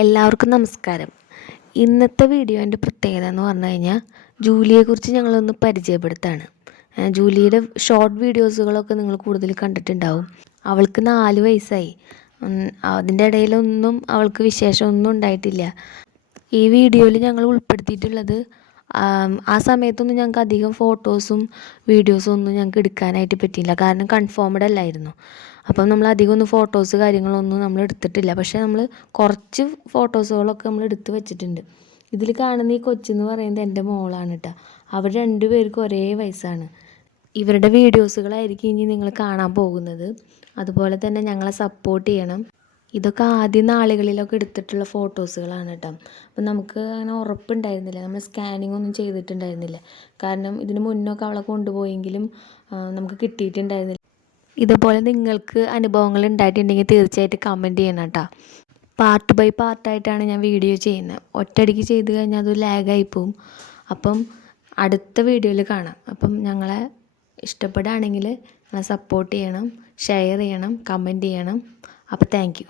എല്ലാവർക്കും നമസ്കാരം. ഇന്നത്തെ വീഡിയോൻ്റെ പ്രത്യേകത എന്ന് പറഞ്ഞു കഴിഞ്ഞാൽ ജൂലിയെക്കുറിച്ച് ഞങ്ങളൊന്ന് പരിചയപ്പെടുത്താണ്. ജൂലിയുടെ ഷോർട്ട് വീഡിയോസുകളൊക്കെ നിങ്ങൾ കൂടുതൽ കണ്ടിട്ടുണ്ടാവും. അവൾക്ക് 4 വയസ്സായി. അതിൻ്റെ ഇടയിലൊന്നും അവൾക്ക് വിശേഷമൊന്നും ഉണ്ടായിട്ടില്ല. ഈ വീഡിയോയിൽ ഞങ്ങൾ ഉൾപ്പെടുത്തിയിട്ടുള്ളത് ആ സമയത്തൊന്നും ഞങ്ങൾക്ക് അധികം ഫോട്ടോസും വീഡിയോസും ഒന്നും ഞങ്ങൾക്ക് എടുക്കാനായിട്ട് പറ്റിയില്ല. കാരണം കൺഫേംഡ് അല്ലായിരുന്നു. അപ്പം നമ്മൾ അധികം ഒന്നും ഫോട്ടോസ് കാര്യങ്ങളൊന്നും നമ്മൾ എടുത്തിട്ടില്ല. പക്ഷേ നമ്മൾ കുറച്ച് ഫോട്ടോസുകളൊക്കെ നമ്മൾ എടുത്ത് വെച്ചിട്ടുണ്ട്. ഇതിൽ കാണുന്ന ഈ കൊച്ചെന്ന് പറയുന്നത് എൻ്റെ മോളാണ് കേട്ടോ. അവർ 2 പേർക്കും ഒരേ വയസ്സാണ്. ഇവരുടെ വീഡിയോസുകളായിരിക്കും ഇനി നിങ്ങൾ കാണാൻ പോകുന്നത്. അതുപോലെ തന്നെ ഞങ്ങളെ സപ്പോർട്ട് ചെയ്യണം. ഇതൊക്കെ ആദ്യ നാളുകളിലൊക്കെ എടുത്തിട്ടുള്ള ഫോട്ടോസുകളാണ് കേട്ടോ. അപ്പം നമുക്ക് അങ്ങനെ ഉറപ്പുണ്ടായിരുന്നില്ല, നമ്മൾ സ്കാനിങ് ഒന്നും ചെയ്തിട്ടുണ്ടായിരുന്നില്ല. കാരണം ഇതിന് മുന്നൊക്കെ അവളെ കൊണ്ടുപോയെങ്കിലും നമുക്ക് കിട്ടിയിട്ടുണ്ടായിരുന്നില്ല. ഇതുപോലെ നിങ്ങൾക്ക് അനുഭവങ്ങൾ ഉണ്ടായിട്ടുണ്ടെങ്കിൽ തീർച്ചയായിട്ടും കമൻറ്റ് ചെയ്യണം കേട്ടോ. പാർട്ട് ബൈ പാർട്ടായിട്ടാണ് ഞാൻ വീഡിയോ ചെയ്യുന്നത്. ഒറ്റയടിക്ക് ചെയ്ത് കഴിഞ്ഞാൽ അത് ലാഗായി പോവും. അപ്പം അടുത്ത വീഡിയോയിൽ കാണാം. അപ്പം ഞങ്ങളെ ഇഷ്ടപ്പെടുകയാണെങ്കിൽ ഞങ്ങളെ സപ്പോർട്ട് ചെയ്യണം, ഷെയർ ചെയ്യണം, കമൻറ്റ് ചെയ്യണം. അപ്പോൾ താങ്ക് യു.